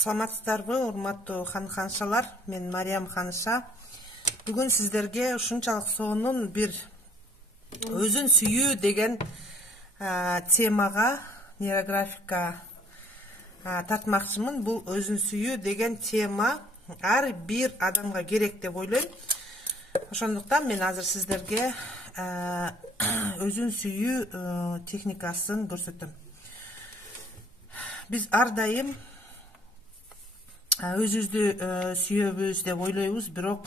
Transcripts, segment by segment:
Саламатсыздарбы, урматтуу ханышалар? Мен Мариям ханыша. Бүгүн сиздерге ушунчалык сонун бир өзүн сүйүү деген темага нейрографика тартмакчымын. Бул өзүн сүйүү деген тема ар бир адамга керек деп ойлойм. Ошондуктан мен азыр сиздерге өзүн сүйүү техникасын көрсөтөм. Биз ар дайым өзүбүздү сүйөбүз деп ойлойбуз, бирок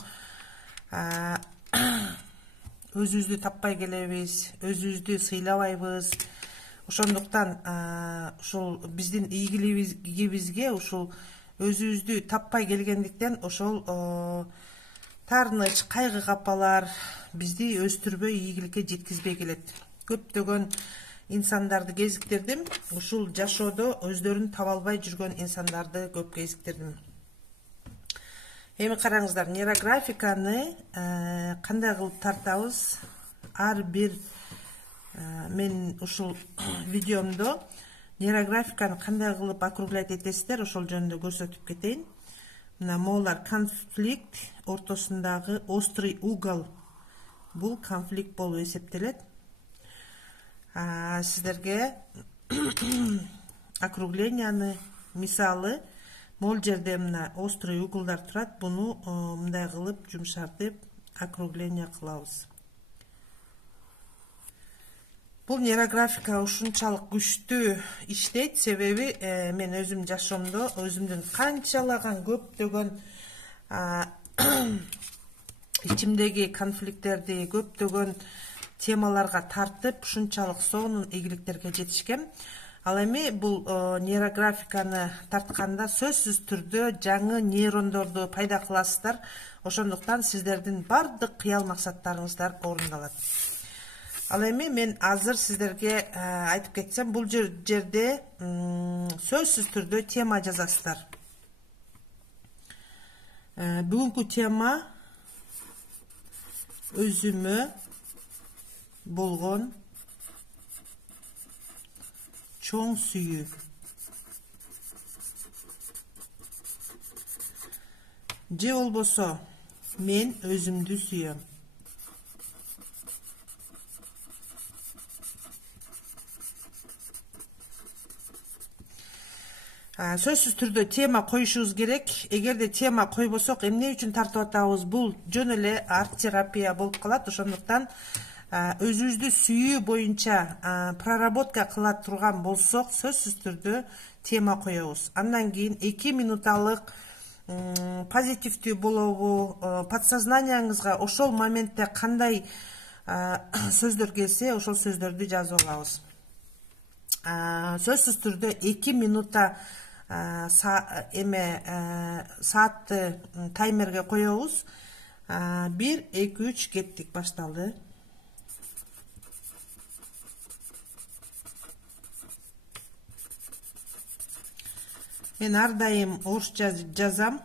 өзүбүздү таппай келебиз, өзүбүздү сыйлабайбыз. Ошондуктан ушул биздин ийгилигибизге ушул өзүбүздү таппай келгендиктен ошол таарыныч, кайгы капалар бизди өстүрбөй ийгиликке жеткизбей келет. Көптөгөн инсандарды кезиктирдим. Ушул жашоодо өздөрүн таба албай жүргөн инсандарды көп кезиктирдим. Эми караңыздар, нейрографиканы кандай кылып тартабыз? Ар бир мен ушул видеомдо нейрографиканы кандай кылып округлять этесиздер, ошол жөнүндө көрсөтүп кетейин. Мына могулар конфликт ортосундагы острый угол. Бул конфликт болуп эсептелет. Сиздерге округленияны мисалы могул жерде мына острый уголдар турат. Буну мындай кылып жумшартып округление кылабыз. Бул нейрографика ушунчалык күчтүү иштейт, себеби мен өзүм жашоомдо өзүмдүн канчалаган көптөгөн ичимдеги конфликттерди, көптөгөн темаларга тартып, ушунчалык сонун ийгиликтерге жетишкем. Ал эми бул нейрографиканы тартканда сөзсүз түрдө жаңы нейрондорду пайда кыласыздар. Ошондуктан сиздердин бардык кыял максаттарыңыздар орундалат. Ал эми мен азыр сиздерге айтып кетсем, бул жерде сөзсүз түрдө тема жазасыздар. Бүгүнкү тема өзүмө болгон чоң сүйүү. Же болбосо мен өзүмдү сүйөм. Сөзсүз түрдө тема коюшубуз керек. Эгерде тема койбосок, эмне үчүн тартып атабыз? Бул жөн эле арт терапия болуп калат. Ошондуктан өзүбүздү сүйүү боюнча проработка кыла турган болсок, сөзсүз түрдө тема коебуз. Андан кийин 2 минуталык позитивдүү болобу, подсознанияңызга ошол моментте кандай сөздөр келсе, ошол сөздөрдү жазып алабыз. Сөзсүз түрдө 2 минута саатты таймерге коебуз. 1, 2, 3 кеттик, башталды. Мен ар дайым орусча жазам.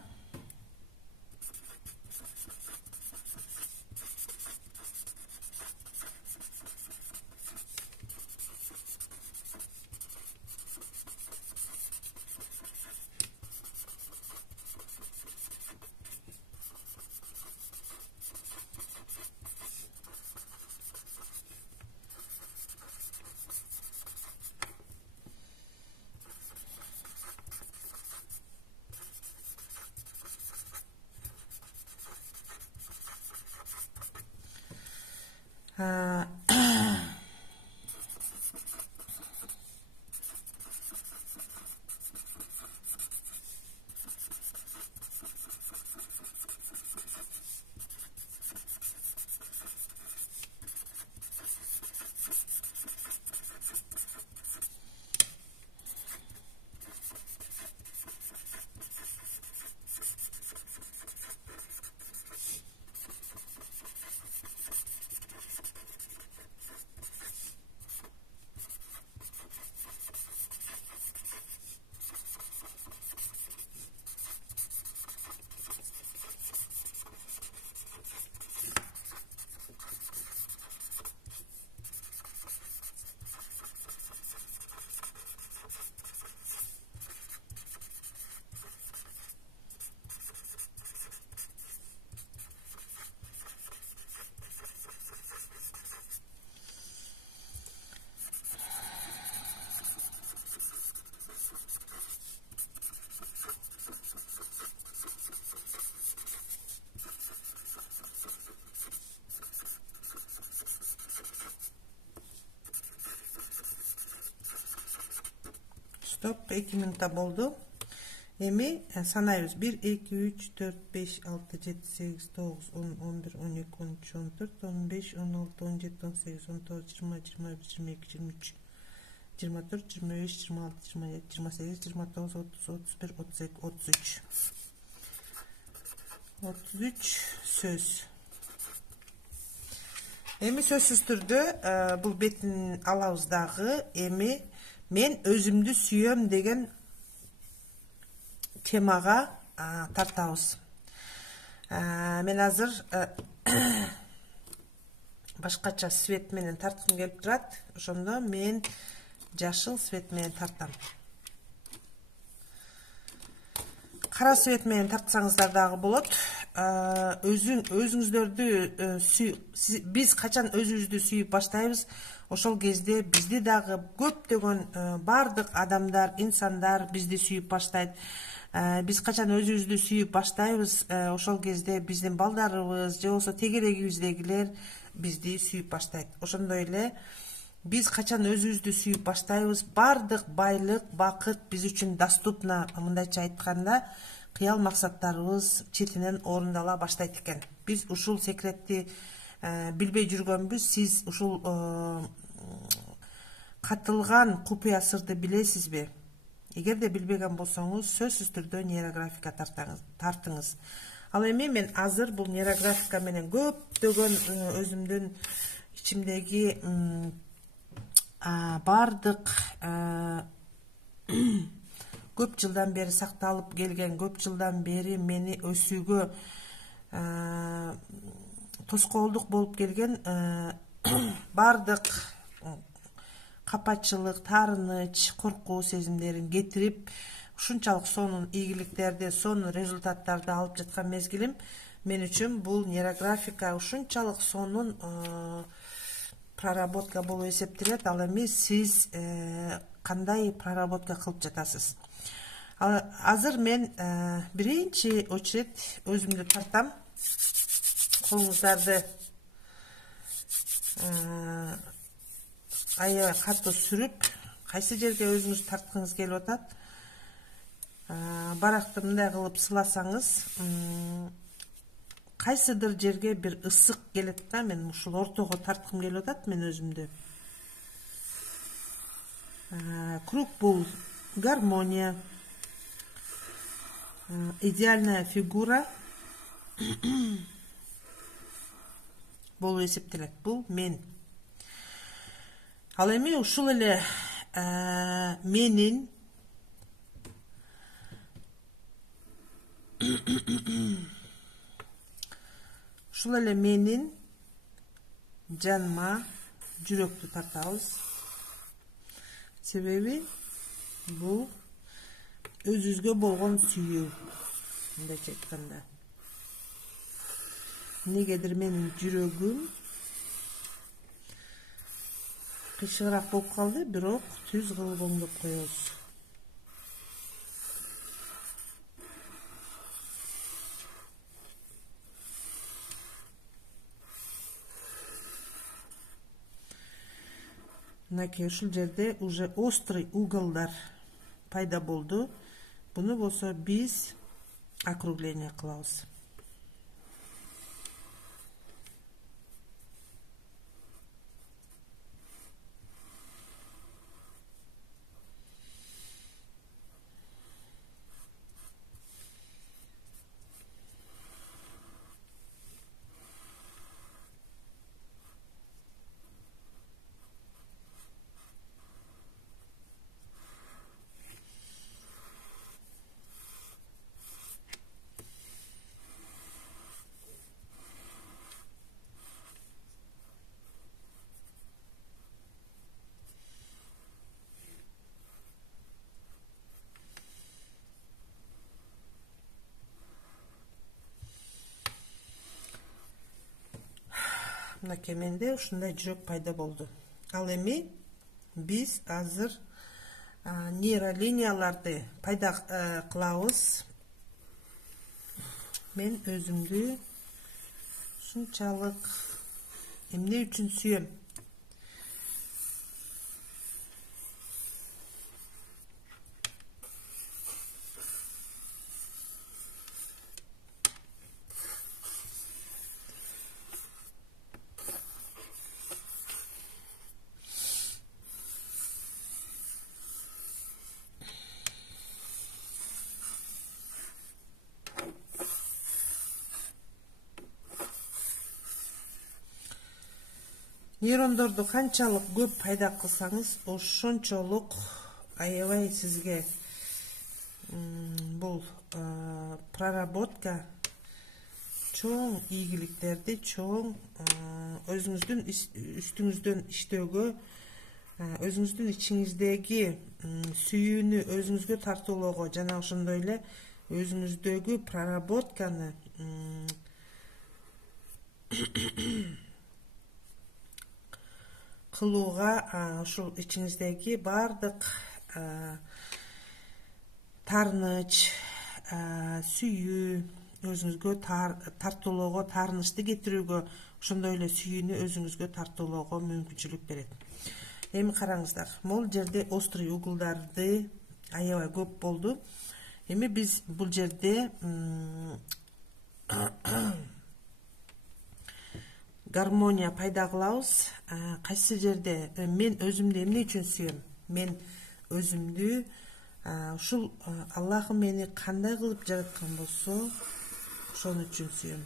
Стоп, 2 минутта болду. Эми санайбыз. 1, 2, 3, 4, 5, 6, 7, 8, 9, 10, 11, 12, 13, 14, 15, 16, 17, 18, 19, 20, 21, 22, 23, 24, 25, 26, 27, 28, 29, 30, 31, 32, 33. 33 söz. Эми сөзсүз түрдө бул бетин алабыз дагы. Эми мен өзүмдү сүйөм деген темага тартабыз. Мен азыр башкача свет менен тарткым келип турат. Ошондо мен жашыл свет менен тартам. Кара свет менен тартсаңыздар дагы болот. Өзүңүздөрдү биз качан өзүбүздү сүйүп баштайбыз, ошол кезде бизди дагы көптөгөн бардык адамдар, инсандар бизди сүйүп баштайт. Биз качан өзүбүздү сүйүп баштайбыз, ошол кезде биздин балдарыбыз же болбосо тегерегибиздегилер бизди сүйүп баштайт. Ошондой эле биз качан өзүбүздү сүйүп баштайбыз, бардык байлык, бакыт биз үчүн доступна, мындайча айтканда, кыял максаттарыбыз четинен орундала баштайт экен. Биз ушул секретти билбей жүргөнбүз. Сиз ушул катылган купуя сырды билесизби? Эгерде билбеген болсоңуз, сөзсүз түрдө нейрографика тартыңыз. Ал эми мен азыр бул нейрографика менен көптөгөн өзүмдүн ичимдеги бардык көп жылдан бери сакталып келген, көп жылдан бери мени өсүүгө тоскоолдук болуп келген бардык капачылык, таарыныч, коркуу сезимдерин кетирип, ушунчалык сонун ийгиликтерди, сонун результаттарды алып жаткан мезгилим мен үчүн бул нейрографика ушунчалык сонун проработка болуп эсептелет. Ал эми сиз кандай проработка кылып жатасыз? Азыр мен биринчи очередь өзүмдү тартам. Колуңуздарды аябай катуу сүрүп, кайсы жерге өзүңүз тарткыңыз келип атат, баракты мындай кылып сыласаңыз, кайсыдыр жерге бир ысык келет да, мен ушул ортого тарткым келип атат мен өзүмдү. Круг бул гармония, идеальная фигура болуп эсептелет. Бул мен. Ал эми ушул эле менин жаныма жүрөктү тартабыз. Себеби бул өзүбүзгө болгон сүйүү, мындайча айтканда. Негедир менин жүрөгүм кыйшыгыраак болуп калды, бирок түз кылып оңдоп коебуз. Мынакей ушул жерде уже острый уголдар пайда болду. Буну болсо биз округление кылабыз. Мынакей менде ушундай жүрөк пайда болду. Ал эми биз азыр нейролинияларды пайда кылабыз. Мен өзүмдү ушунчалык эмне үчүн сүйөм? нейрондорду канчалык көп пайда кылсаңыз, ошончолук аябай сизге бул проработка чоң ийгиликтерди, чоң өзүңүздүн үстүңүздөн иштөөгө, өзүңүздүн ичиңиздеги сүйүүнү өзүңүзгө тартуулоого жана ошондой эле өзүңүздөгү проработканы кылууга, ушул ичиңиздеги баардык таарыныч, сүйүү, өзүңүзгө тартуулоого, таарынычты кетирүүгө, ошондой эле сүйүүнү өзүңүзгө тартуулоого мүмкүнчүлүк берет. Эми караңыздар, могул жерде острый углдарды аябай көп болду. Эми биз бул жерде гармония пайда кылабыз. Кайсы жерде мен өзүмдү эмне үчүн сүйөм? Мен өзүмдү ушул Аллахым мени кандай кылып жараткан болсо, ошон үчүн сүйөм.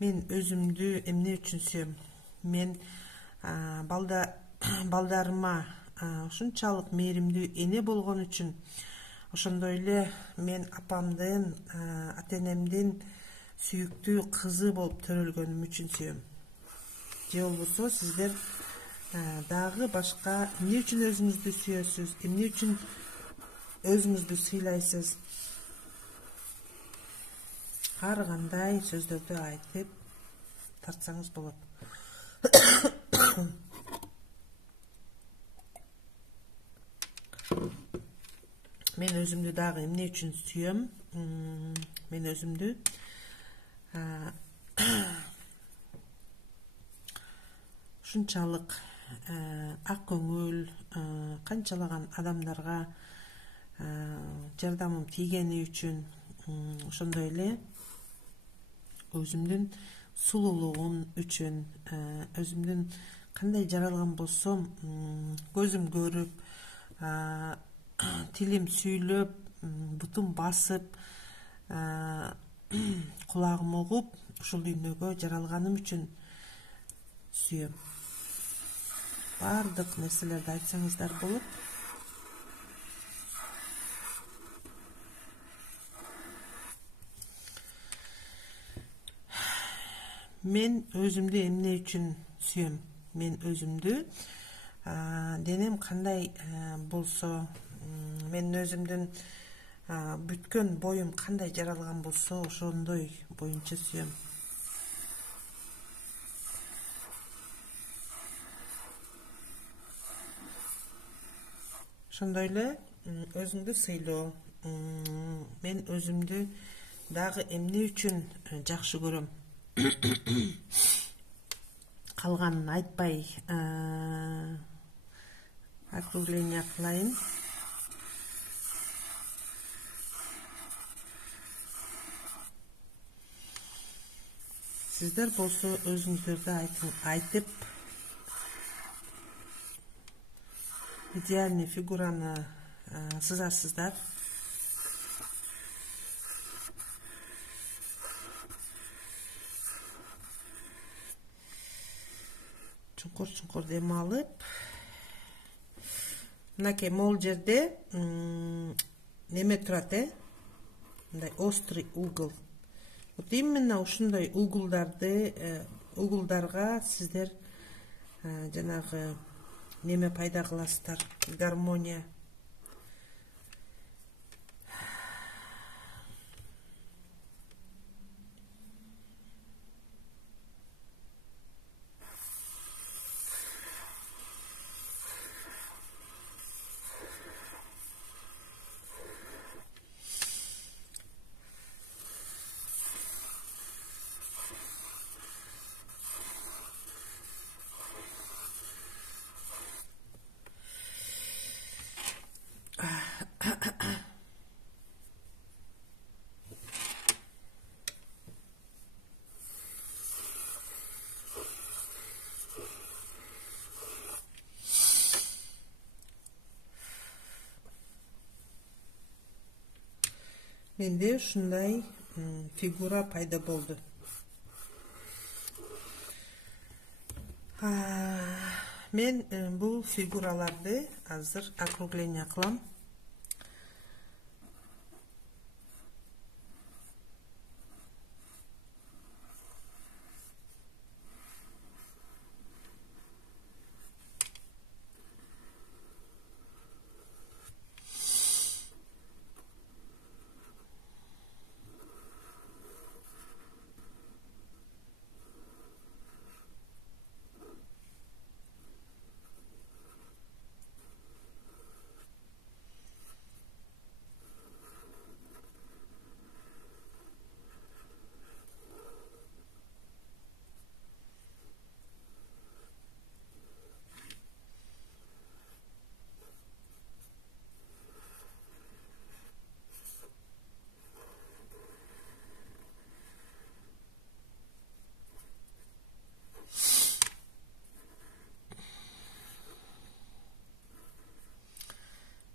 Мен өзүмдү эмне үчүн сүйөм? Мен балдарыма ушунчалык мээримдүү эне болгон үчүн, ошондой эле мен апамдын, ата-энемдин сүйүктүү кызы болуп төрөлгөнүм үчүн сүйөм. Же болбосо сиздер дагы башка эмне үчүн өзүңүздү сүйөсүз, эмне үчүн өзүңүздү сыйлайсыз? Ар кандай сөздөрдү айтып тартсаңыз болот. Мен өзүмдү дагы эмне үчүн сүйөм? Мен өзүмдү ушунчалык ак көңүл, канчалаган адамдарга жардамым тийгени үчүн, ошондой эле өзүмдүн сулуулугум үчүн, өзүмдүн кандай жаралган болсом, көзүм көрүп, тилим сүйлөп, бутум басып, кулагым угуп, ушул дүйнөгө жаралганым үчүн сүйөм. Бардык нерселерди айтсаңыздар болот. Мен өзүмдү эмне үчүн сүйөм? Мен өзүмдү денем кандай болсо, мен өзүмдүн бүткөн боюм кандай жаралган болсо, ошондой боюнча сүйөм. Ошондой эле өзүңдү сыйлоо. Мен өзүмдү дагы эмне үчүн жакшы көрөм? Калганын айтпай округление кылайын. Сиздер болсо өзүңүздөрдү айтып, идеальный фигураны сызасыздар. Чуңкур дем алып, мынакей могул жерде неме турат, мындай острый угол. Вот именно ушундай угулдарга сиздер жанагы неме пайда кыласыздар, гармония. менде ушундай фигура пайда болду. Мен бул фигураларды азыр округление кылам.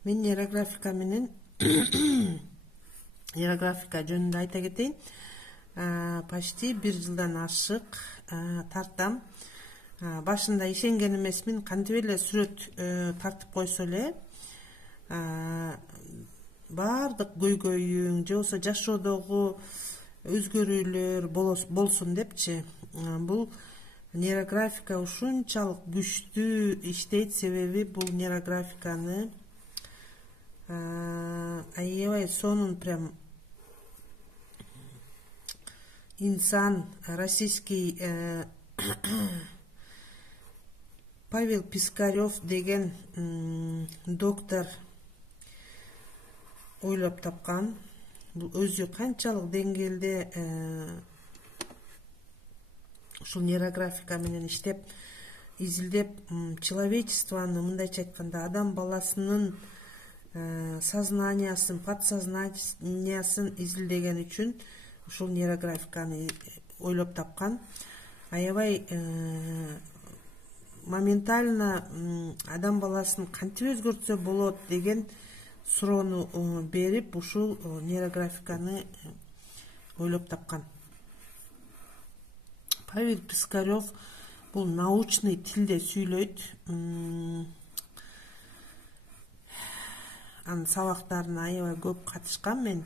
Мен нейрографика менен нейрографика жөнүндө айта кетейин. Почти 1 жылдан ашык тартам. Башында ишенген эмесмин, кантип эле сүрөт тартып койсо эле баардык көйгөйүң же болбосо жашоодогу өзгөрүүлөр болсун депчи. Бул нейрографика ушунчалык күчтүү иштейт, себеби бул нейрографиканы аябай сонун прям инсан, российский Павел Пискарев деген доктор ойлоп тапкан. Бул өзү канчалык деңгээлде ушул нейрографика менен иштеп, изилдеп, человечествоны, мындайча айтканда, адам баласынын сознаниясын, подсознаниясын изилдеген үчүн ушул нейрографиканы ойлоп тапкан. Аябай моментально адам баласын кантип өзгөртсө болот деген суроону берип, ушул нейрографиканы ойлоп тапкан. Павел Пискарев бул научный тилде сүйлөйт. Анын сабактарына аябай көп катышкам мен.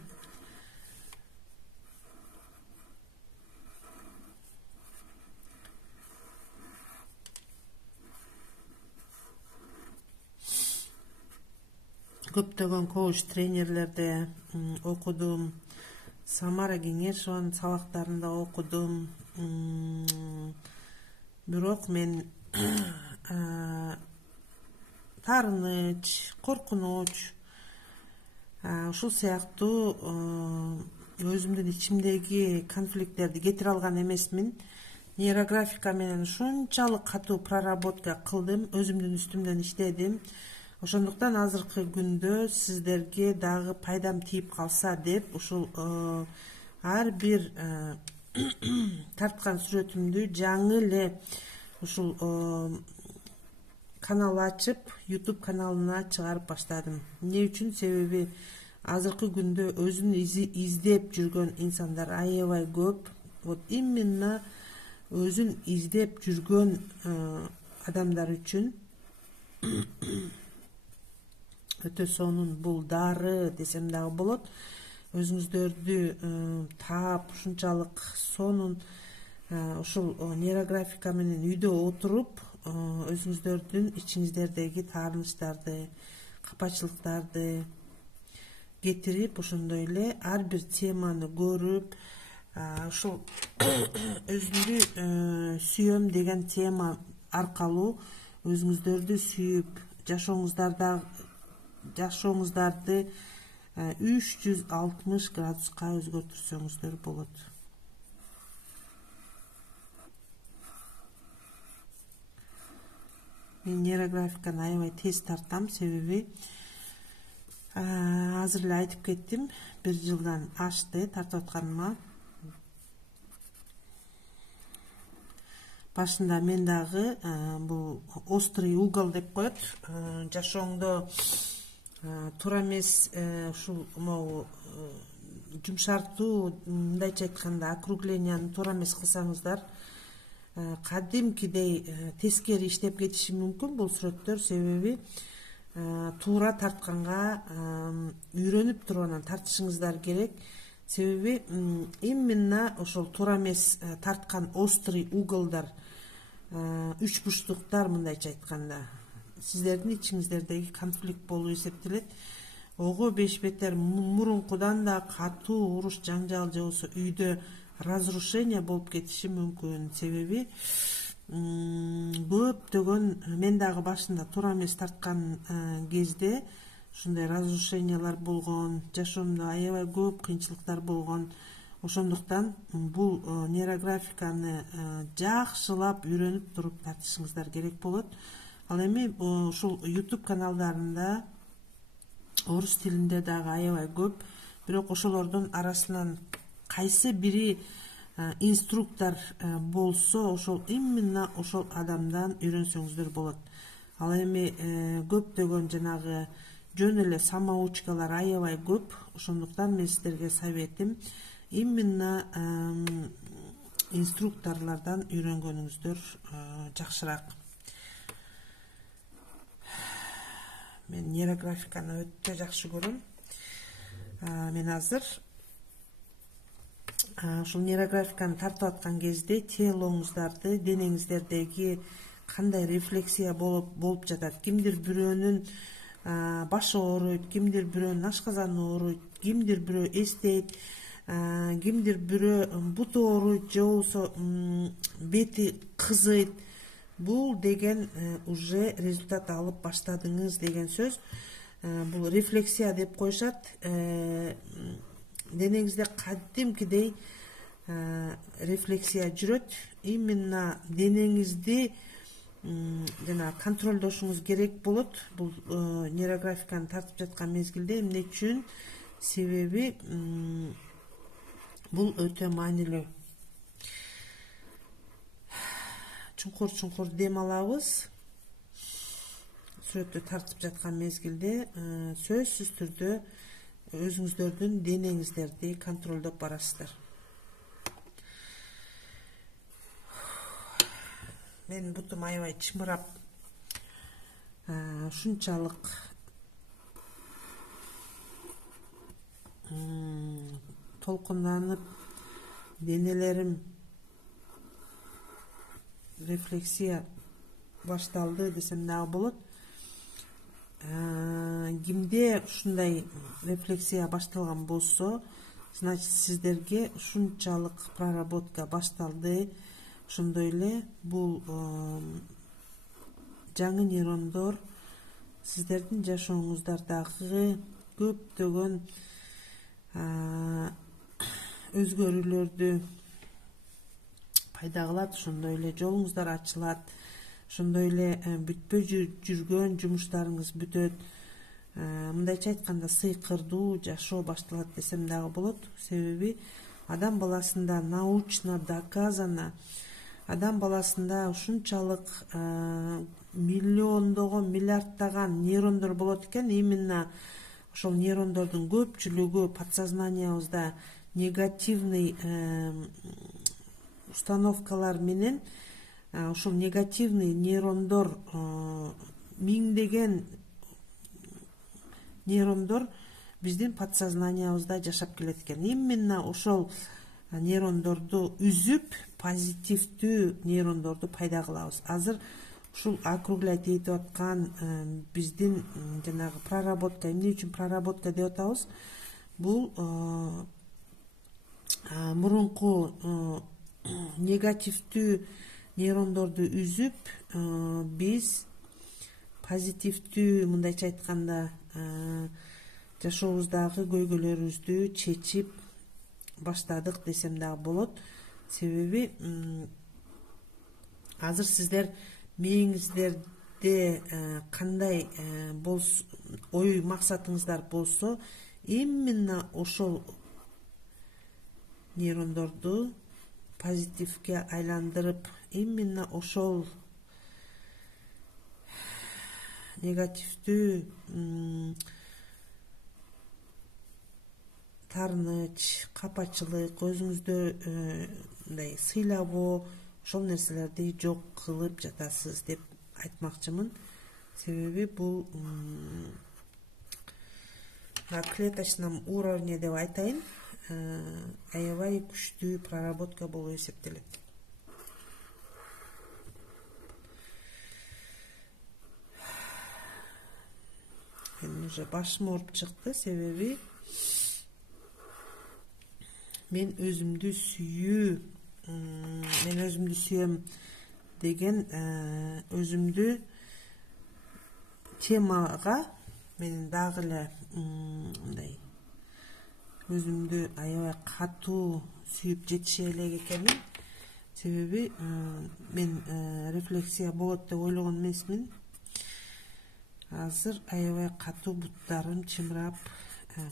Көптөгөн коуч тренерлерде окудум. Самара Кеңешованын сабактарында окудум. Бирок мен таарыныч, коркунуч, ушул сыяктуу өзүмдүн ичимдеги конфликттерди кетире алган эмесмин. Нейрографика менен ушунчалык катуу проработка кылдым, өзүмдүн үстүмдөн иштедим. Ошондуктан азыркы күндө сиздерге дагы пайдам тийип калса деп, ушул ар бир тарткан сүрөтүмдү жаңы эле ушул канал ачып, YouTube каналына чыгарып баштадым. Эмне үчүн? Себеби азыркы күндө өзүн издеп жүргөн инсандар аябай көп. Вот именно өзүн издеп жүргөн адамдар үчүн өтө сонун бул дары десем дагы болот. Өзүңүздөрдү таап, ушунчалык сонун ушул нейрографика менен үйдө отуруп, өзүңүздөрдүн ичиңиздердеги таарынычтарды, капачылыктарды кетирип, ошондой эле ар бир теманы көрүп, ушул өзүмдү сүйөм деген тема аркылуу өзүңүздөрдү сүйүп, жашооңуздарды 360 градуска өзгөртүрсөңүздөр болот. Мен нейрографиканы аябай тез тартам, себеби азыр эле айтып кеттим, 1 жылдан ашты тартып атканыма. Башында мен дагы бул острый угол деп коет, жашооңдо туура эмес ушул жумшартуу, мындайча айтканда округленияны туура эмес кылсаңыздар, кадимкидей тескери иштеп кетиши мүмкүн бул сүрөттөр. Себеби туура тартканга үйрөнүп туруп анан тартышыңыздар керек. Себеби именно ошол туура эмес тарткан острый уголдар, үч бурчтуктар, мындайча айтканда сиздердин ичиңиздердеги конфликт болуп эсептелет. Ого беш бетер мурункудан да катуу уруш, жаңжал же болбосо үйдө разрушение болуп кетиши мүмкүн. Себеби көптөгөн, мен дагы башында туура эмес тарткан кезде ушундай разрушениялар болгон, жашоомдо аябай көп кыйынчылыктар болгон. Ошондуктан бул нейрографиканы жакшылап үйрөнүп туруп тартышыңыздар керек болот. Ал эми ушул YouTube каналдарында орус тилинде дагы аябай көп, бирок ошолордун арасынан кайсы бири инструктор болсо, ошол именно ошол адамдан үйрөнсөңүздөр болот. Ал эми көптөгөн жанагы жөн эле самоучкалар аябай көп. Ошондуктан мен сиздерге советим именно инструкторлордон үйрөнгөнүңүздөр жакшыраак. Мен нейрографиканы өтө жакшы көрөм. Мен азыр ушул нейрографиканы тартып аткан кезде телоңуздарды, денеңиздердеги кандай рефлексия болуп жатат. Кимдир бирөөнүн башы ооруйт, кимдир бирөөнүн ашказаны ооруйт, кимдир бирөө эстейт, кимдир бирөө буту ооруйт же болбосо бети кызыйт. Бул деген уже результат алып баштадыңыз деген сөз. Бул рефлексия деп коюшат. Денеңизде кадимкидей рефлексия жүрөт. Именно денеңизди жана контролдошуңуз керек болот. Бул нейрографиканы тартып жаткан мезгилде. Эмне үчүн? Себеби бул өтө маанилүү. Чуңкур дем алабыз. Сүрөттү тартып жаткан мезгилде сөзсүз түрдө өзүңүздөрдүн денеңиздерди контролдоп барасыздар. Менин бутум аябай чымырап, ушунчалык толкунданып, денелерим рефлексия башталды десем дагы болот. Кимде ушундай рефлексия башталган болсо, значит сиздерге ушунчалык проработка башталды. Ошондой эле бул жаңы нейрондор сиздердин жашооңуздардагы көптөгөн өзгөрүүлөрдү пайда кылат. Ошондой эле жолуңуздар ачылат. Ошондой эле бүтпөй жүргөн жумуштарыңыз бүтөт. Мындайча айтканда сыйкырдуу жашоо башталат десем дагы болот. Себеби адам баласында научно доказано, адам баласында ушунчалык миллиондогон, миллиардтаган нейрондор болот экен. Именно ошол нейрондордун көпчүлүгү подсознаниябызда негативный установкалар менен, ошол негативный нейрондор, миңдеген нейрондор биздин подсознаниябызда жашап келет экен. Именно ошол нейрондорду үзүп, позитивдүү нейрондорду пайда кылабыз. Азыр ушул округлять этип аткан биздин жанагы проработка, эмне үчүн проработка деп атабыз? Бул мурунку негативдүү нейрондорду үзүп, биз позитивдүү, мындайча айтканда, жашообуздагы көйгөйлөрүбүздү чечип баштадык десем дагы болот. Себеби азыр сиздер мээңиздерде кандай ой максатыңыздар болсо, именно ошол нейрондорду позитивге айландырып, именно ошол негативдүү таарыныч, капачылык, өзүңүздө мындай сыйлабоо, ошол нерселерди жок кылып жатасыз деп айтмакчымын. Себеби бул на клеточном уровне деп айтайын, аябай күчтүү проработка болуп эсептелет. Мен уже башым ооруп чыкты, себеби мен өзүмдү сүйөм деген өзүмдү темага мен дагы эле мындай өзүмдү аябай катуу сүйүп жетише элек экенмин. Себеби мен рефлексия болот деп ойлогон эмесмин. Азыр аябай катуу буттарым чымырап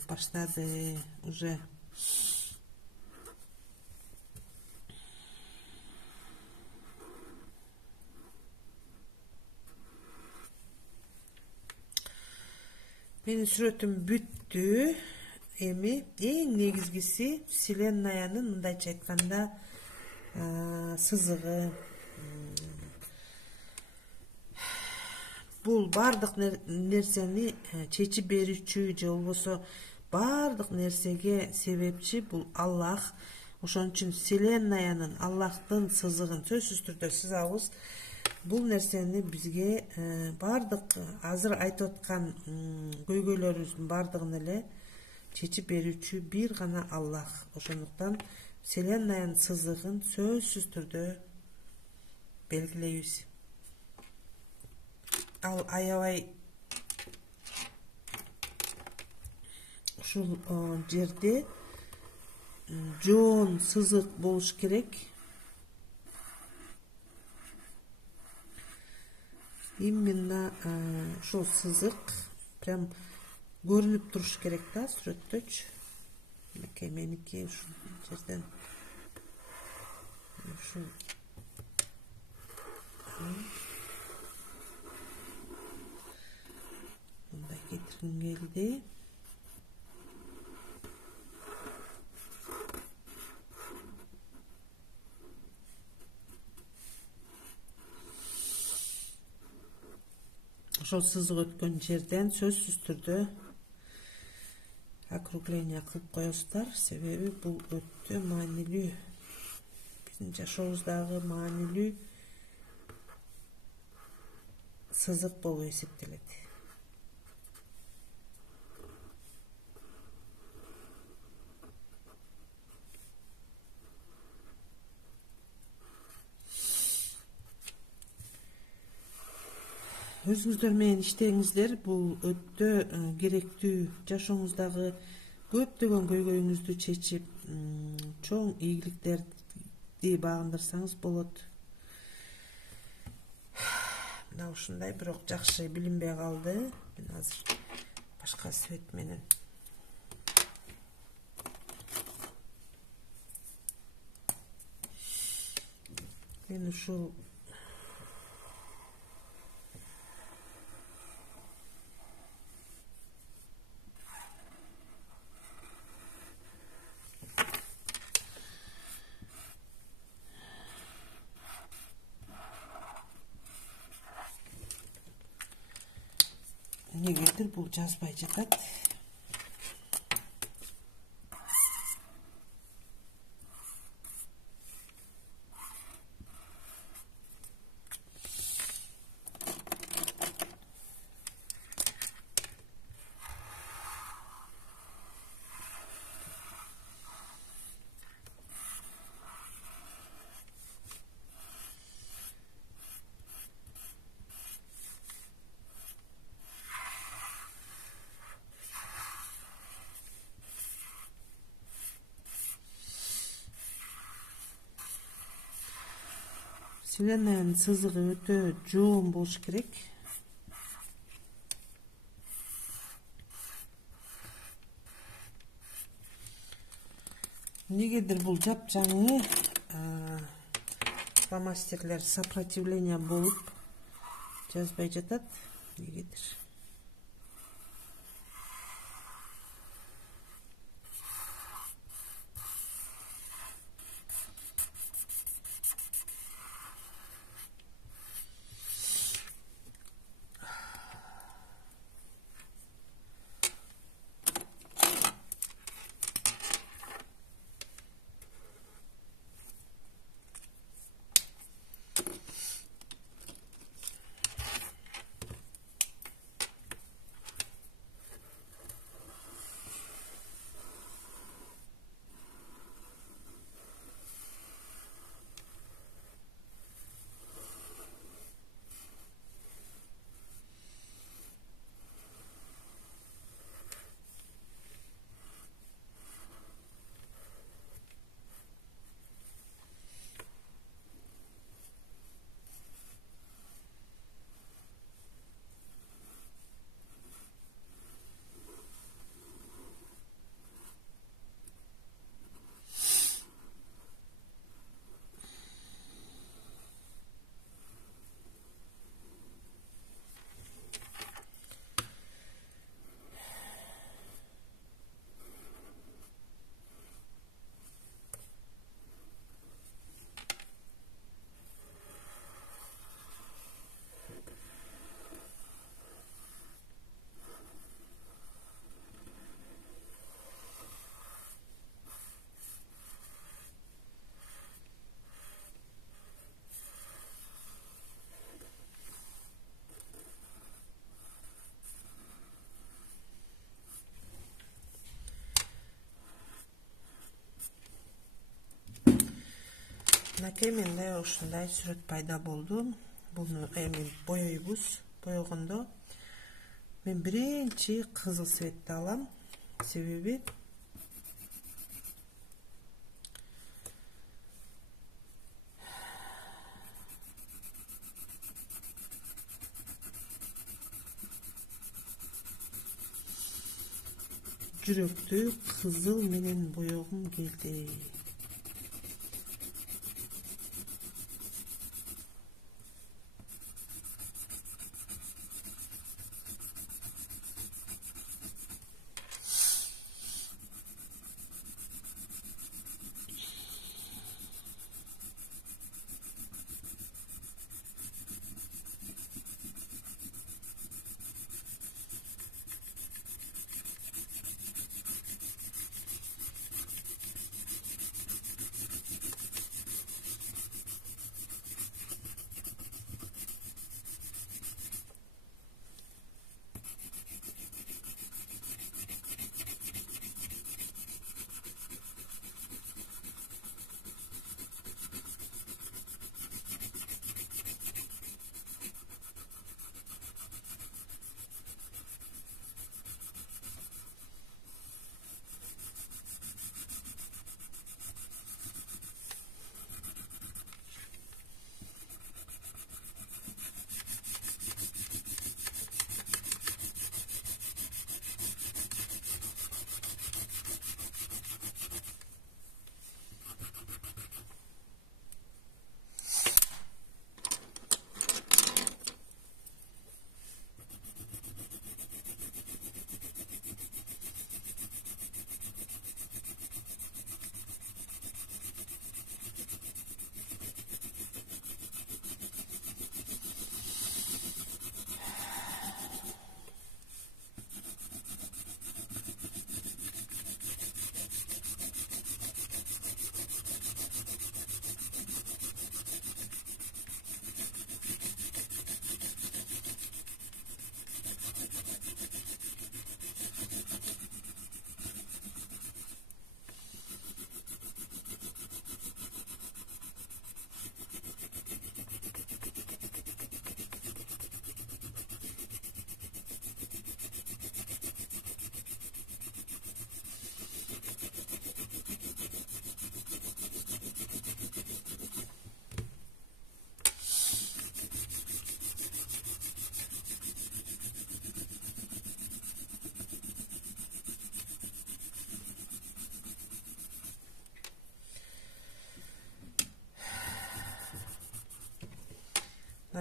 баштады уже. Менин сүрөтүм бүттү. Эми эң негизгиси Вселеннаянын мындайча айтканда сызыгы. Бул бардык нерсени чечип берүүчү же болбосо бардык нерсеге себепчи бул Аллах. Ошон үчүн Вселеннаянын, Аллахтын сызыгын сөзсүз түрдө сызабыз. Бул нерсени бизге бардык азыр айтып аткан көйгөйлөрүбүздүн бардыгын эле чечип берүүчү бир гана Аллах. Ошондуктан Вселеннаянын сызыгын сөзсүз түрдө белгилейбиз. Ал аябай ушул жерде жоон сызык болуш керек. Именно ушул сызык прям көрүнүп туруш керек да сүрөттөчү. Меники ушул жерден ушул мындай кетиргим келди. Ошол сызык өткөн жерден сөзсүз түрдө округление кылып коесуздар. Себеби бул өтө маанилүү. Биздин жашообуздагы маанилүү сызык болуп эсептелет. Өзүңүздөр менен иштеңиздер. Бул өтө керектүү. Жашооңуздагы көптөгөн көйгөйүңүздү чечип, чоң ийгиликтерди багындырсаңыз болот. Мына ушундай, бирок жакшы билинбей калды. Мен азыр башка свет менен мен ушул негедир бул жазбай жатат. Вселеннаянын сызыгы өтө жоон болуш керек. Негедир бул жапжаңы фломастерлер сопротивление болуп жазбай жатат. Негедир. Мынакей менде ушундай сүрөт пайда болду. Буну эми боёйбуз. Боёгондо мен биринчи кызыл цветти алам. Себеби жүрөктү кызыл менен боёгум келди.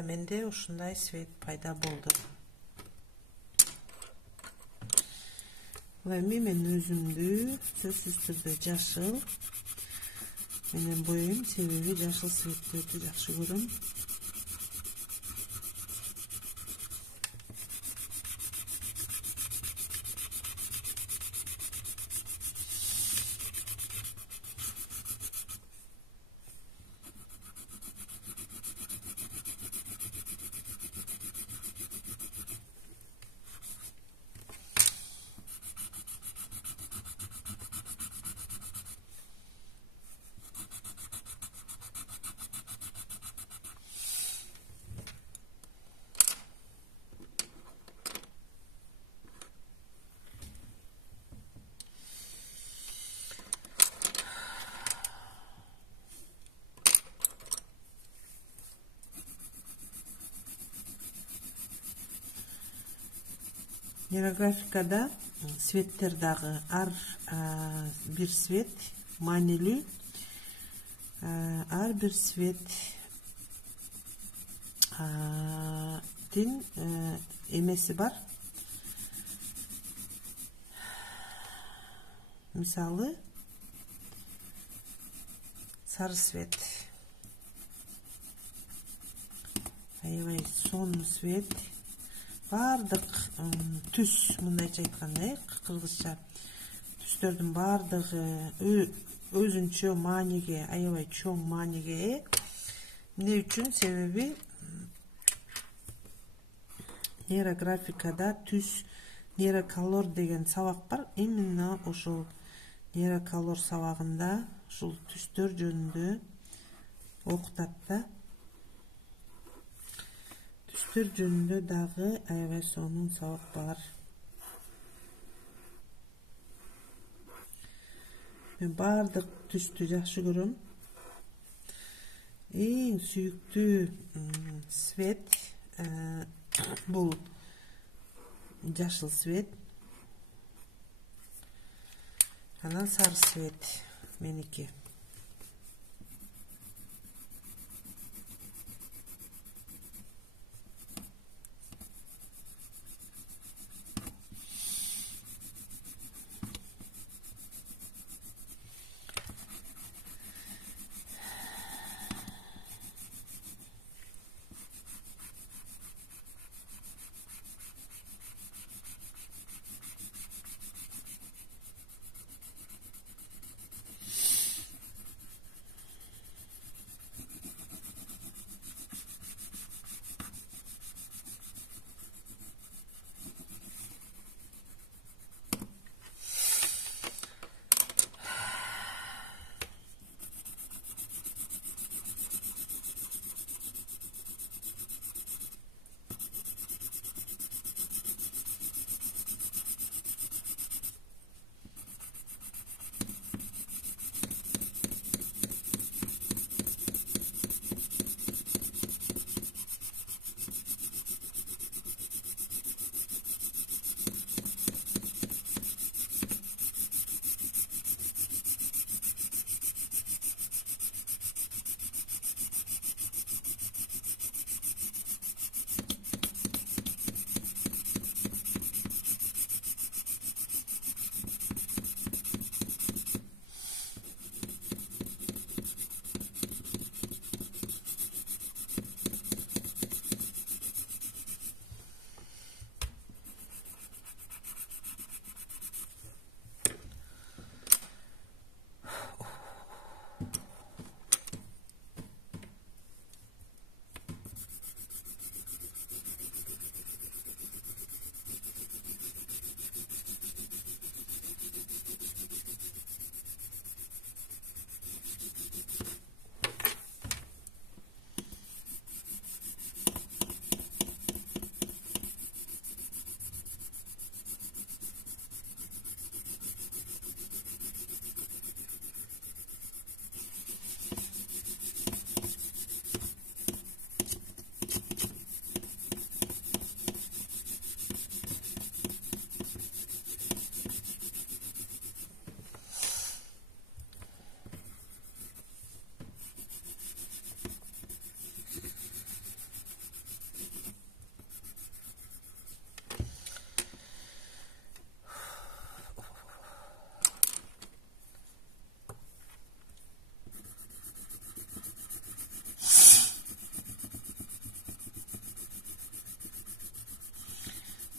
Менде ушундай свет пайда болду. Эми мен өзүмдү сөзсүз түрдө жашыл менен боёйм, себеби жашыл светтерди жакшы көрөм. Нейрографикада светтер дагы ар бир свет маанилүү, ар бир светтин эмеси бар. Мисалы, сары свет, аябай сонун свет, бардык түс, мындайча айтканда, кыргызча түстөрдүн бардыгы өзүнчө мааниге, аябай чоң мааниге ээ. Эмне үчүн? Себеби нейрографикада түс нейроколор деген сабак бар. Именно ошол нейроколор сабагында ушул түстөр жөнүндө окутат да. Түстөр жөнүндө дагы аябай сонун сабак бар. Мен бардык түстү жакшы көрөм. Эң сүйүктүү свет бул жашыл свет. Анан сары свет меники.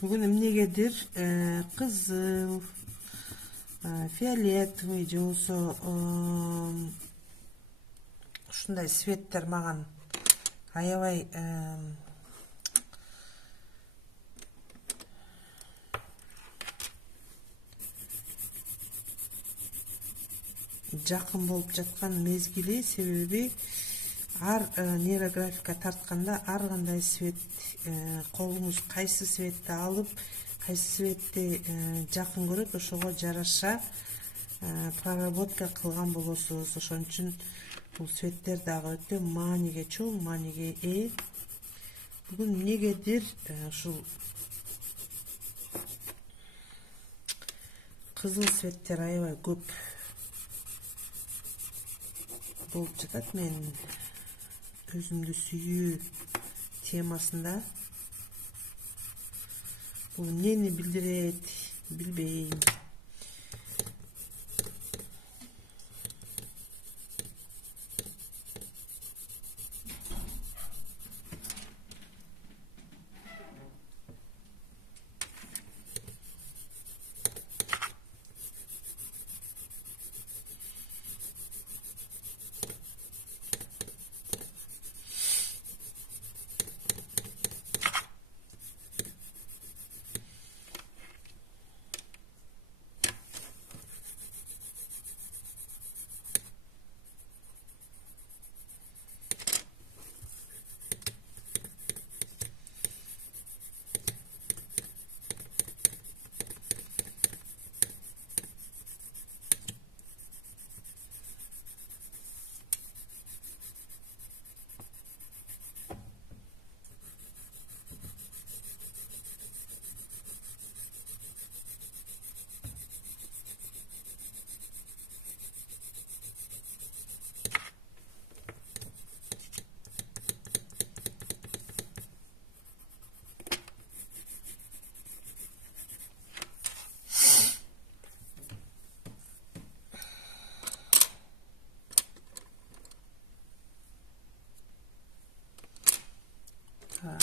Бүгүн эмнегедир кызыл, фиолетовый же болсо ушундай светтер маган аябай жакын болуп жаткан мезгили, себеби ар нейрографика тартканда ар кандай свет колуңуз кайсы светти алып, кайсы светти жакын көрөт, ошого жараша проработка кылган болосуз. Ошон үчүн бул светтер дагы өтө мааниге, чоң мааниге ээ. Бүгүн эмнегедир ушул кызыл светтер аябай көп болуп жатат менин өзүмдү сүйүү темасында. Бул эмнени билдирет билбейм. Так.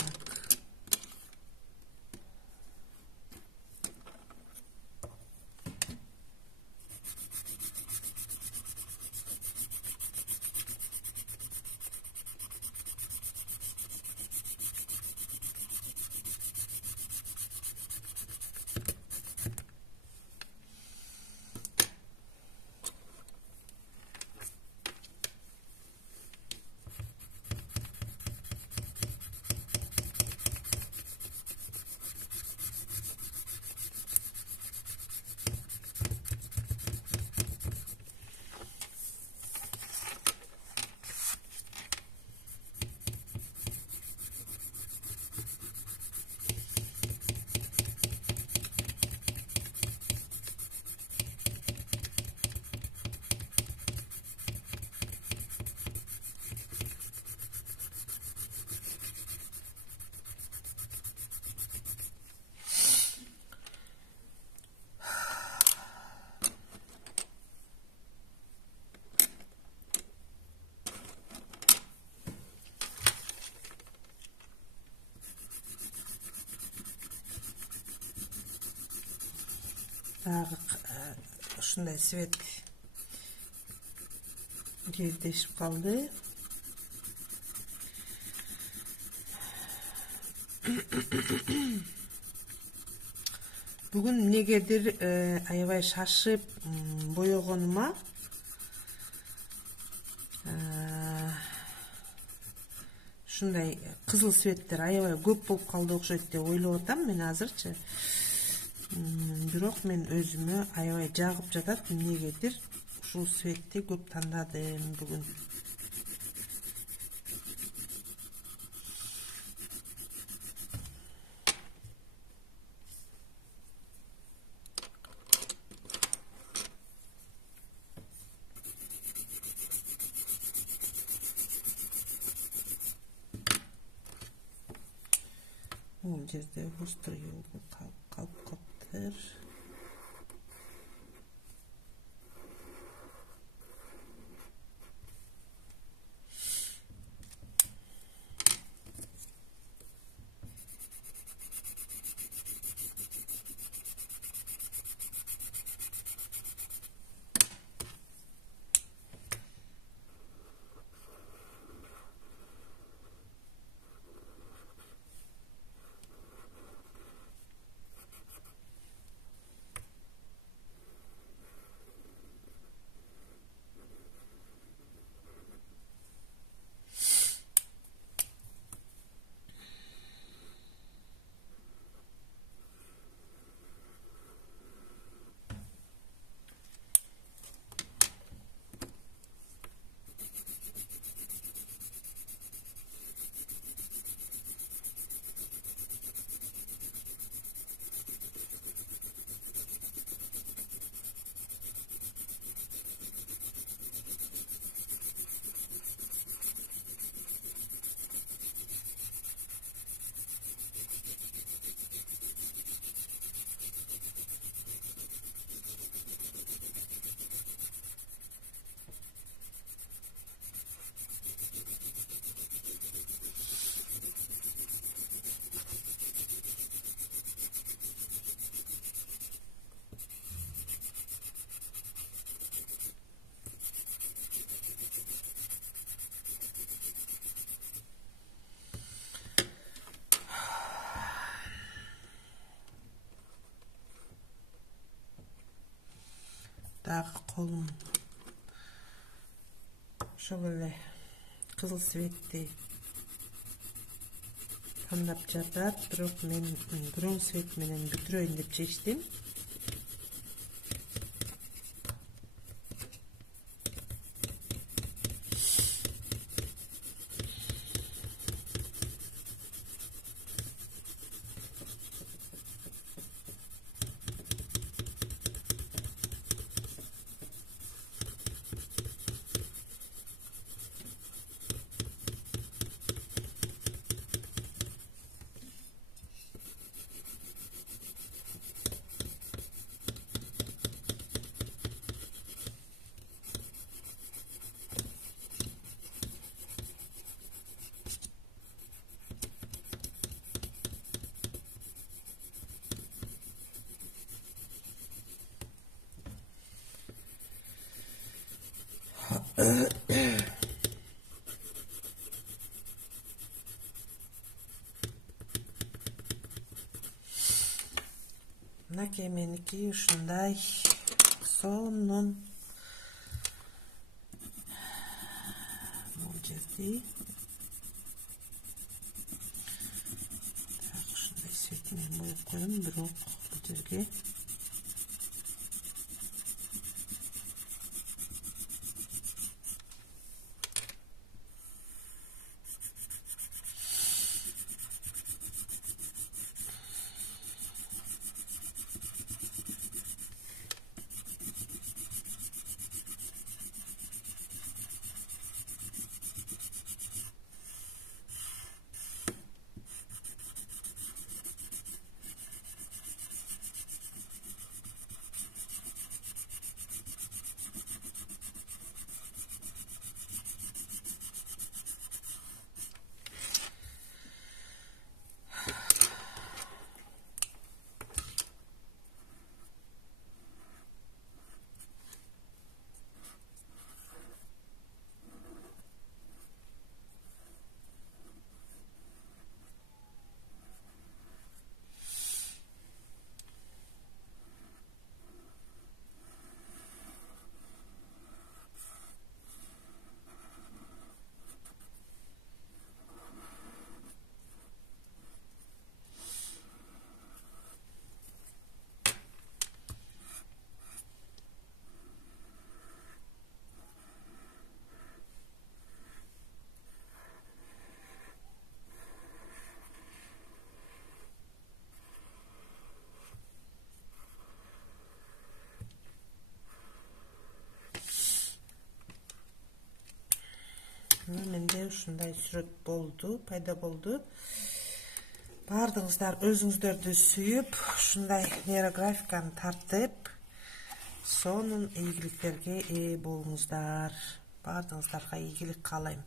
Дагы ушундай свет жердешип калды. Бүгүн эмнегедир аябай шашып боёгонума ушундай кызыл светтер аябай көп болуп калды окшойт деп ойлоп атам мен азырчы. Бирок мен өзүмө аябай жагып жатат. Эмнегедир ушул светти көп тандадым бүгүн. Бул жерде бустур калып калыптыр. Дагы колум ошол эле кызыл светти тандап жатат, бирок мен бирок свет менен бүтүрөйүн деп чечтим. Мінекей менікі ушундай сонун бул жерде ушундай светимен боеп коем, бирок бул жерге менде ушундай сүрөт болду, пайда болду. Бардыгыңыздар өзүңүздөрдү сүйүп, ушундай нейрографиканы тартып, сонун ийгиликтерге ээ болуңуздар. Бардыгыңыздарга ийгилик каалайм.